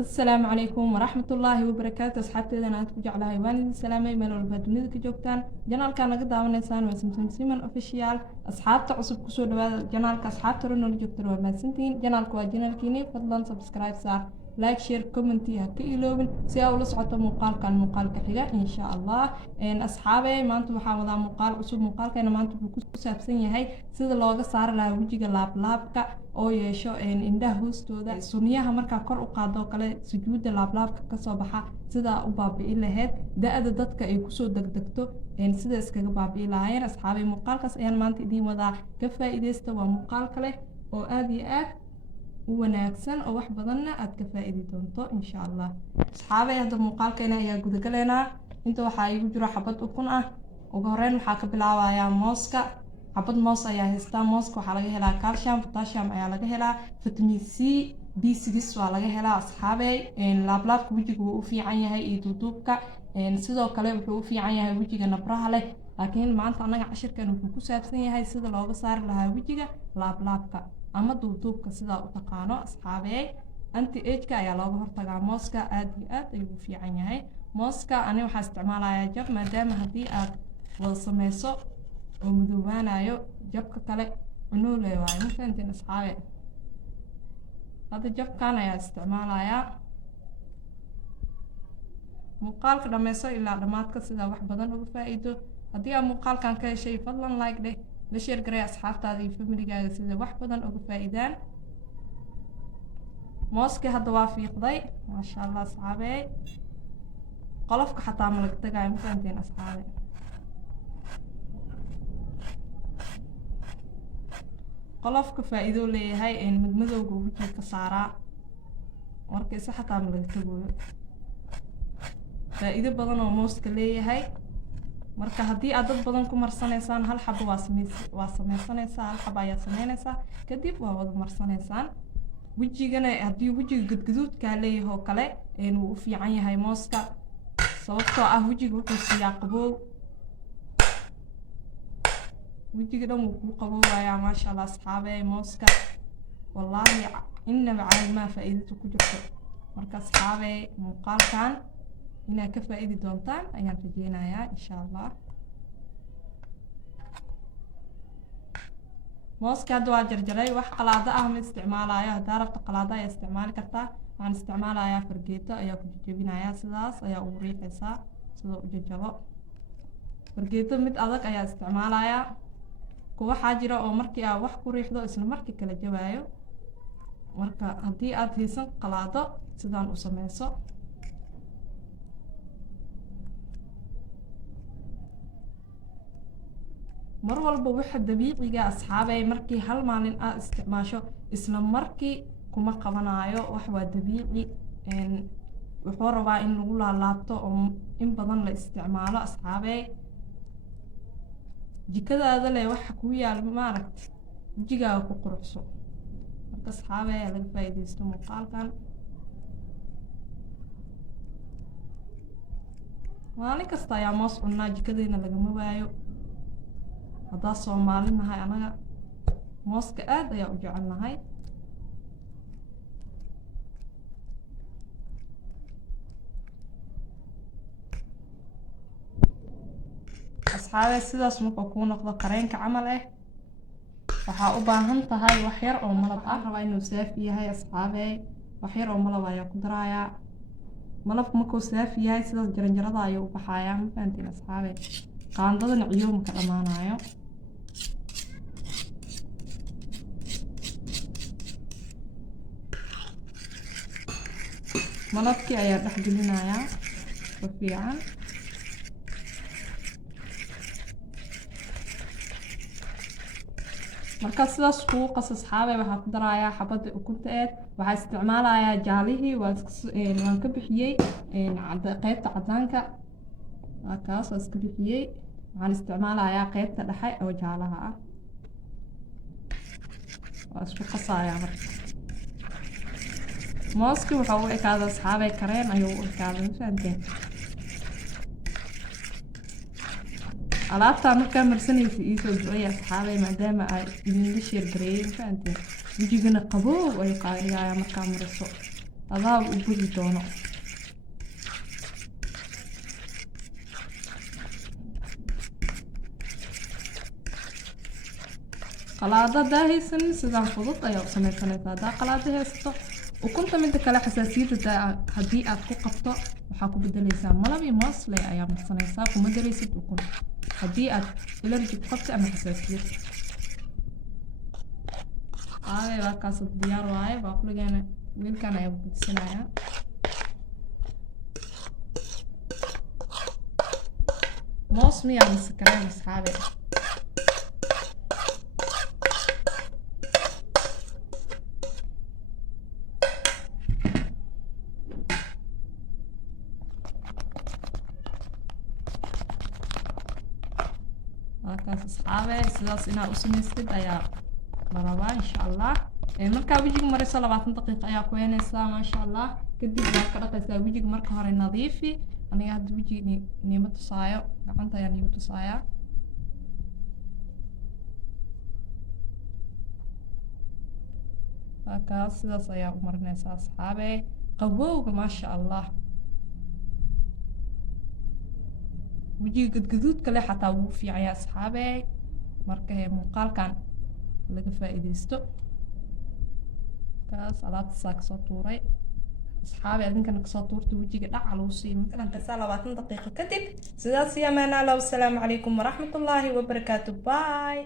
السلام عليكم ورحمة الله وبركاته أصحابتي أنا أتكو جعلها يواني سلامي ميلو الفادونيد كجوكتان جنال كان نقد داونيسان واسمسم سيمن أوفيشيال أصحابتا عصب كسو دوادا جنالك أصحابتا رنو الجوكتر وماسنتين جنالك واجنال كيني فضلا سبسكرايب سار لايك شير كومنتي هكي إلوبن سي أولا سعوتا مقال كان مقال كحيقا إن شاء الله إن أصحابي مانتو بحاوضا مقال عصب مقال كان مانتو بكسو سابسين يهي سيدا لوغا سار لا وجيغا لابلابكا oo yeesho indhaha hoostooda sunniyaha markaa kor u qaado kale sujuudda laablaabka kasoo baxa sida u baabi'i lahayd da-da dadka ay kusoo degdegto sida iskaga baabi'i lahaayeen asxaabay muuqaalkaas ayaan maanta idiin wadaa ka faa'iidaysta waa muuqaal kale oo aad iyo aad u wanaagsan oo wax badanna aad ka faa'idi doonto insha allah asxaabay hadda muuqaalkeena ayaa gudagaleynaa inta waxaa igu jiro xabad ukun ah ugu horeyn waxaa ka bilaabayaa mooska xabad moos ayaa haystaa mooska waxaa laga helaa calcium potassium ayaa laga helaa vitamin c b6 waa laga helaa asxaabey laablaabka wejiga wuu u fiican yahay iyo duuduubka sidoo kale wuxuu u fiican yahay wejiga nabraha leh laakiin maanta anaga cashirkan wuxuu ku saabsan yahay sida looga saari lahaa wejiga laablaabka ama duuduubka sidaa u taqaano asxaabey anti ageka ayaa looga hortagaa mooska aad iyo aad ayuu u fiican yahay mooska ani waxaa isticmaalayaa jab maadaama haddii aad wada sameyso oo mudoobaanayo jabka kale cunuule waayo ma fahanteen asxaabe hadda jabkan ayaa isticmaalayaa muuqaalka dhameyso ilaa dhammaadka sidaa wax badan uga faa'iido haddii aad muuqaalkan ka heshay fadlan like dheh la sheer garay asxaabtaada iyo familigaaga sida wax badan uga faa'iidaan mooskii hadda waa fiiqday maasha allah asxaabe qolofka xataa ma laga tagaayo ma fahanteen asxaabe qolofka faa'iido leeyahay madmadowga wejiga ka saaraa marka isa xataa ma laga tagayo faa'iido badan oo mooska leeyahay marka haddii aad dad badan ku marsanaysaan hal xabo waa sameysanaysaa hal xabo ayaa sameynaysaa kadib waa wada marsanaysaan wejigana haddii wejiga gadgaduudkaa leeyahay oo kale wuu u fiican yahay mooska sababtoo ah wejiga wuxuu siiyaa qaboow wejiga dhan wuu kuu qaboobayaa maasha allah asxaabey mooska wallaahi inaba caadi maa faa'iidatu ku jirto marka asxaabey muuqaalkan inaad ka faa'idi doontaan ayaan rajeynayaa insha allah mooska hadda waa jarjaray wax qalaado ah ma isticmaalayo haddaa rabta qalaado ayaa isticmaali kartaa waxaan isticmaalayaa fargeeto ayaa ku jajabinayaa sidaas ayaa ugu riixaysaa sidoo u jajabo fargeeto mid adag ayaa isticmaalayaa waxaa jira oo markii aad wax ku riixdo isla markii kala jabaayo marka haddii aad haysan qalaado sidaan u sameyso mar walba waxa dabiiciga asxaabey markii hal maalin aad isticmaasho isla markii kuma qabanayo wax waa dabiici wuxuu rabaa in lagu laalaabto oo in badan la isticmaalo asxaabey jikadaada leh waxa kuu yaal maaragta wejigaaga ku quruxso marka asxaabe ayaa laga faa'iidaysto muuqaalkan maalin kasta ayaa moos cunnaa jikadeena lagama waayo haddaa Soomaali nahay anaga mooska aad ayaa u jecelnahay asxaabe sidaas markuu kuu noqdo kareenka camal waxaa u baahan tahay wax yar oo malab ah rabaa inuu saafi yahay asxaabe wax yar oo malab ayaa ku darayaa malabku markuu saafi yahay sidaas jaranjarada ayuu u baxayaa ma fahanteen asxaabe qaandadana ciyow ma ka dhammaanayo malabkii ayaa dhex gelinayaa si fiican marka sidaas kugu qas asxaabey waxaa ku darayaa xabada ukunta waxaa isticmaalayaa jaalihii waan ka bixiyey qaybta cadaanka kaas waa iska bixiyey waxaan isticmaalayaa qaybta dhexe oo jaalaha ah waa isku qasayaa marka mooski wuxuu u ekaada asxaabey kareen ayuu u ekaada ma fahanteen alaabta markaa marsanaysa iisoo duceeya asxaabey maadaama ay idinla sheer gareeyeen fahanteen wejigana qaboow ayuu qaadigayaa markaa mariso adaa u buri doono. qalaada daahaysan sidaan fudud ayaa u samaysanaysaa. haddaa qalaada haysato ukunta midda kale xasaasiyadda haddii aad ku qabto waxaa ku bedelaysaa malab iyo moosle ayaa marsanaysaa, kuma daraysid ukun haddii aad allergy ku qabto ama xasaasiyad. waa kaas diyaar waaye. baaquligeena wiilkan ayaa budsanayaa. moos miyaa mise kareem asxaabe? kaas asxaabe sidaas inaad u samaystid ayaa la rabaa insha allah. markaa wejiga marayso 20 daqiiqo ayaa ku heynaysaa maasha allah. kadib waad ka dhaqaysaa wejiga marka hore nadiifi. aniga hadda wejiga niima tusaayo, gacanta ayaa niima tusaayaa. kaas sidaas ayaa u marinaysaa asxaabe. qabowga maasha allah. wejiga gadgaduudka leh xataa wuu fiicaya asxaabe. marka muuqaalkan laga faa'iideysto. kaas alaabta saa kasoo tuuray asxaabe. adinkana kasoo tuurta wejiga dhaca lagu siiyo matalan kasaa 20 daqiiqo kadib. sidaas iyo amaan allah. wassalaamu calaykum waraxmatullaahi wabarakaatu. bye.